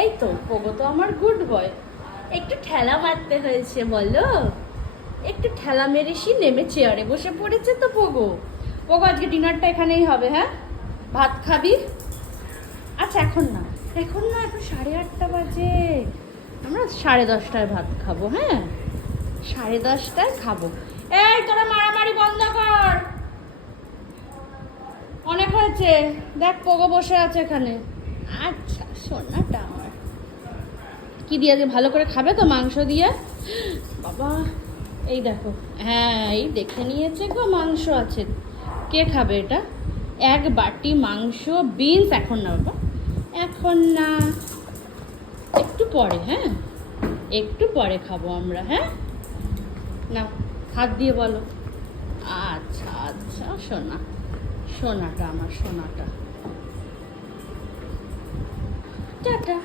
এই তো পোগো তো আমার গুড বয়। একটু ঠেলা মারতে হয়েছে বলো, একটু ঠেলা মেরেছি, নেমে চেয়ারে বসে পড়েছে তো পোগো। পোগো আজকে ডিনারটা এখানেই হবে, হ্যাঁ? ভাত খাবি? আচ্ছা এখন না, এখন না, এখন 8:30 বাজে। আমরা 10:30টায় ভাত খাবো, হ্যাঁ? 10:30টায় খাবো। এই তোরা মারামারি বন্ধ কর, অনেক হয়েছে। দেখ পোগো বসে আছে এখানে। আচ্ছা সোনাটা আমার, কি দিয়ে যে ভালো করে খাবে তো, মাংস দিয়ে? বাবা এই দেখো, হ্যাঁ এই দেখে নিয়েছে গো, মাংস আছে। কে খাবে এটা? এক বাটি মাংস, বিনস। এখন না বাবা, এখন না, একটু পরে, হ্যাঁ একটু পরে খাবো আমরা, হ্যাঁ? না, হাত দিয়ে বলো। আচ্ছা আচ্ছা সোনা, সোনাটা আমার, সোনাটা। টাটা।